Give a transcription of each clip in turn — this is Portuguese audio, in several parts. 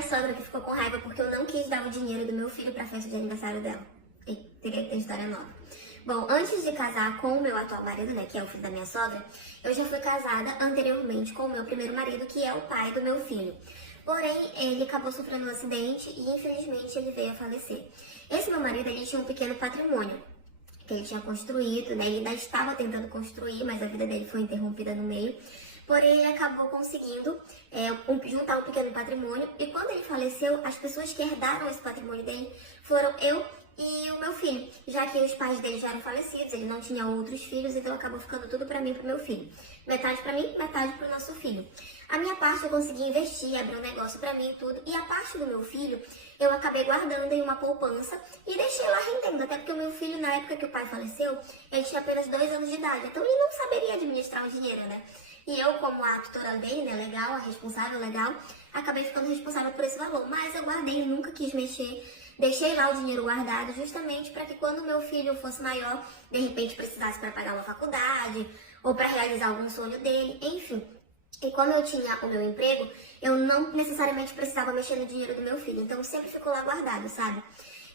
minha sogra que ficou com raiva porque eu não quis dar o dinheiro do meu filho pra festa de aniversário dela. E teria que ter história nova. Bom, antes de casar com o meu atual marido, né, que é o filho da minha sogra, eu já fui casada anteriormente com o meu primeiro marido, que é o pai do meu filho. Porém, ele acabou sofrendo um acidente e infelizmente ele veio a falecer. Esse meu marido, ele tinha um pequeno patrimônio que ele tinha construído, né, ele ainda estava tentando construir, mas a vida dele foi interrompida no meio. Porém, ele acabou conseguindo juntar um pequeno patrimônio e quando ele faleceu, as pessoas que herdaram esse patrimônio dele foram eu e o meu filho, já que os pais dele já eram falecidos, ele não tinha outros filhos, então acabou ficando tudo pra mim e pro meu filho. Metade pra mim, metade pro nosso filho. A minha parte eu consegui investir, abrir um negócio pra mim e tudo, e a parte do meu filho eu acabei guardando em uma poupança e deixei lá rendendo, até porque o meu filho, na época que o pai faleceu, ele tinha apenas 2 anos de idade, então ele não saberia administrar o dinheiro, né? E eu, como a tutora dele, né, legal, a responsável legal, acabei ficando responsável por esse valor. Mas eu guardei, nunca quis mexer, deixei lá o dinheiro guardado justamente para que quando meu filho fosse maior, de repente precisasse para pagar uma faculdade ou para realizar algum sonho dele, enfim. E como eu tinha o meu emprego, eu não necessariamente precisava mexer no dinheiro do meu filho, então sempre ficou lá guardado, sabe?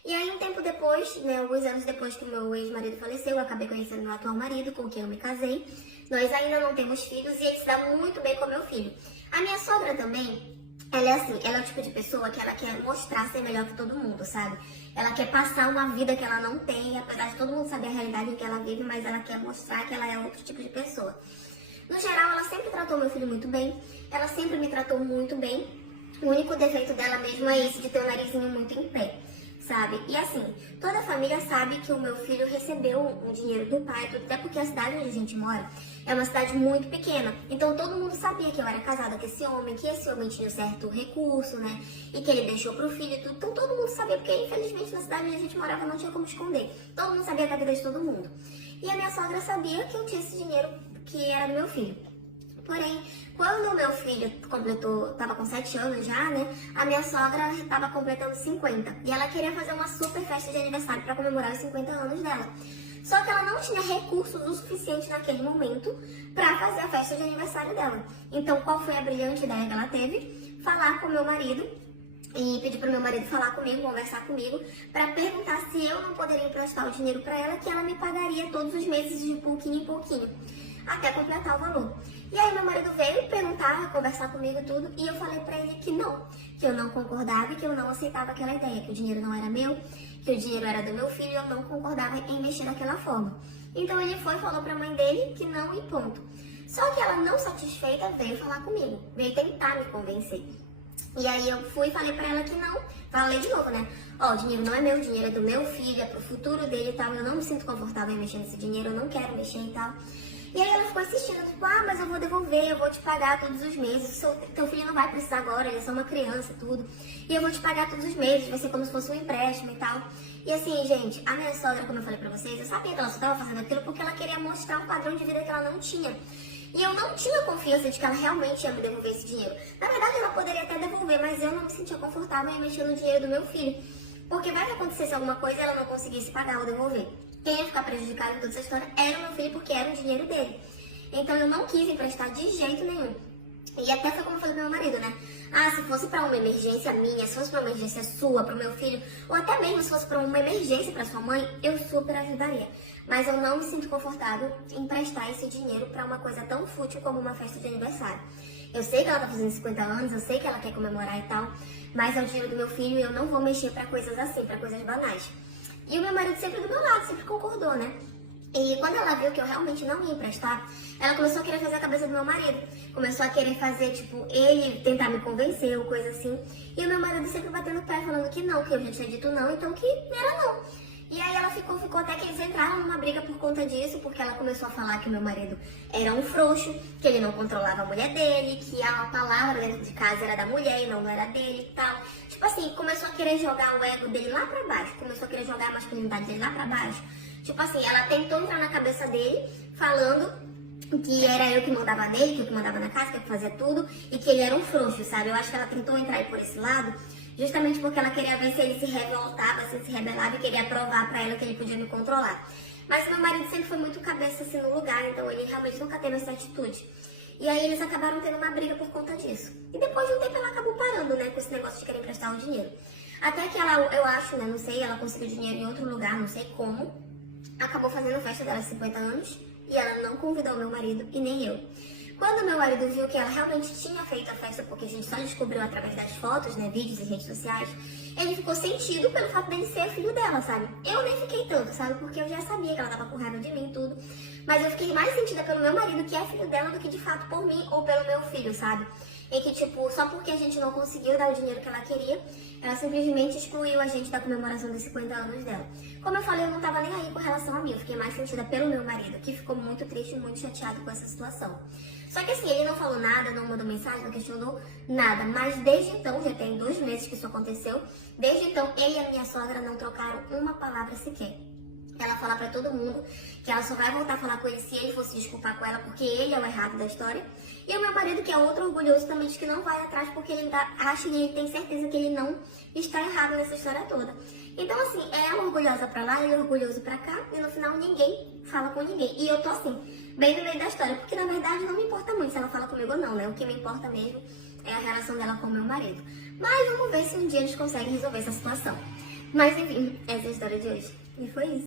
E aí, um tempo depois, né, alguns anos depois que o meu ex-marido faleceu, eu acabei conhecendo meu atual marido, com quem eu me casei. Nós ainda não temos filhos e ele se dá muito bem com o meu filho. A minha sogra também, ela é assim, ela é o tipo de pessoa que ela quer mostrar ser melhor que todo mundo, sabe? Ela quer passar uma vida que ela não tem, apesar de todo mundo saber a realidade em que ela vive, mas ela quer mostrar que ela é outro tipo de pessoa. No geral, ela sempre tratou meu filho muito bem, ela sempre me tratou muito bem. O único defeito dela mesmo é esse de ter o narizinho muito em pé, sabe? E assim, toda a família sabe que o meu filho recebeu um dinheiro do pai, tudo, até porque a cidade onde a gente mora é uma cidade muito pequena. Então todo mundo sabia que eu era casada com esse homem, que esse homem tinha certo recurso, né? E que ele deixou pro filho e tudo. Então todo mundo sabia, porque infelizmente na cidade onde a gente morava não tinha como esconder. Todo mundo sabia da vida de todo mundo. E a minha sogra sabia que eu tinha esse dinheiro que era do meu filho. Porém, quando o meu filho tava com 7 anos já, né? A minha sogra tava completando 50. E ela queria fazer uma super festa de aniversário para comemorar os 50 anos dela. Só que ela não tinha recursos o suficiente naquele momento para fazer a festa de aniversário dela. Então, qual foi a brilhante ideia que ela teve? Falar com o meu marido e pedir para o meu marido falar comigo, conversar comigo, para perguntar se eu não poderia emprestar o dinheiro para ela, que ela me pagaria todos os meses de pouquinho em pouquinho, até completar o valor. E aí meu marido veio perguntar, conversar comigo e tudo, e eu falei pra ele que eu não concordava e que eu não aceitava aquela ideia, que o dinheiro não era meu, que o dinheiro era do meu filho e eu não concordava em mexer daquela forma. Então ele foi e falou pra mãe dele que não e ponto. Só que ela, não satisfeita, veio falar comigo, veio tentar me convencer. E aí eu fui e falei pra ela que não, falei de novo, né? Ó, o dinheiro não é meu, o dinheiro é do meu filho, é pro futuro dele e tal, eu não me sinto confortável em mexer nesse dinheiro, eu não quero mexer e tal. E aí ela ficou insistindo, tipo, mas eu vou devolver, eu vou te pagar todos os meses, teu filho não vai precisar agora, ele é só uma criança e tudo. E eu vou te pagar todos os meses, vai ser como se fosse um empréstimo e tal. E assim, gente, a minha sogra, como eu falei pra vocês, eu sabia que ela só tava fazendo aquilo porque ela queria mostrar um padrão de vida que ela não tinha. E eu não tinha confiança de que ela realmente ia me devolver esse dinheiro. Na verdade, ela poderia até devolver, mas eu não me sentia confortável em mexer no dinheiro do meu filho. Porque vai que acontecesse alguma coisa e ela não conseguisse pagar ou devolver. Quem ia ficar prejudicado em toda essa história era o meu filho, porque era o dinheiro dele. Então eu não quis emprestar de jeito nenhum. E até foi como eu falei pro meu marido, né? Se fosse pra uma emergência minha, se fosse pra uma emergência sua, pro meu filho, ou até mesmo se fosse pra uma emergência pra sua mãe, eu super ajudaria. Mas eu não me sinto confortável em emprestar esse dinheiro pra uma coisa tão fútil como uma festa de aniversário. Eu sei que ela tá fazendo 50 anos, eu sei que ela quer comemorar e tal, mas é o dinheiro do meu filho e eu não vou mexer pra coisas assim, pra coisas banais. E o meu marido sempre do meu lado, sempre concordou, né? E quando ela viu que eu realmente não ia emprestar, ela começou a querer fazer a cabeça do meu marido. Começou a querer fazer, tipo, ele tentar me convencer ou coisa assim. E o meu marido sempre batendo o pé, falando que não, que eu já tinha dito não, então que era não. E aí ela ficou até que eles entraram numa briga por conta disso, porque ela começou a falar que o meu marido era um frouxo, que ele não controlava a mulher dele, que a palavra dentro de casa era da mulher e não era dele e tal. Tipo assim, começou a querer jogar o ego dele lá pra baixo, começou a querer jogar a masculinidade dele lá pra baixo. Tipo assim, ela tentou entrar na cabeça dele, falando que era eu que mandava nele, que eu que mandava na casa, que eu que fazia tudo, e que ele era um frouxo, sabe? Eu acho que ela tentou entrar aí por esse lado, justamente porque ela queria ver se ele se revoltava, se ele se rebelava e queria provar pra ela que ele podia me controlar. Mas meu marido sempre foi muito cabeça assim no lugar, então ele realmente nunca teve essa atitude. E aí eles acabaram tendo uma briga por conta disso. E depois de um tempo ela acabou parando, né, com esse negócio de querer emprestar o dinheiro. Até que ela, eu acho, né, não sei, ela conseguiu dinheiro em outro lugar, não sei como. Acabou fazendo festa dela de 50 anos e ela não convidou meu marido e nem eu. Quando meu marido viu que ela realmente tinha feito a festa, porque a gente só descobriu através das fotos, né, vídeos e redes sociais, ele ficou sentido pelo fato dele ser filho dela, sabe? Eu nem fiquei tanto, sabe? Porque eu já sabia que ela tava com raiva de mim e tudo. Mas eu fiquei mais sentida pelo meu marido, que é filho dela, do que de fato por mim ou pelo meu filho, sabe? E que, tipo, só porque a gente não conseguiu dar o dinheiro que ela queria, ela simplesmente excluiu a gente da comemoração dos 50 anos dela. Como eu falei, eu não tava nem aí com relação a mim, eu fiquei mais sentida pelo meu marido, que ficou muito triste e muito chateado com essa situação. Só que assim, ele não falou nada, não mandou mensagem, não questionou nada. Mas desde então, já tem 2 meses que isso aconteceu, desde então ele e a minha sogra não trocaram uma palavra sequer. Ela fala pra todo mundo que ela só vai voltar a falar com ele se ele for se desculpar com ela, porque ele é o errado da história. E o meu marido, que é outro orgulhoso também, diz que não vai atrás porque ele acha e ele tem certeza que ele não está errado nessa história toda. Então assim, ela é orgulhosa pra lá, ele é orgulhoso pra cá, e no final ninguém fala com ninguém. E eu tô assim, bem no meio da história, porque na verdade não me importa muito se ela fala comigo ou não, né? O que me importa mesmo é a relação dela com o meu marido. Mas vamos ver se um dia eles conseguem resolver essa situação. Mas enfim, essa é a história de hoje. E foi isso.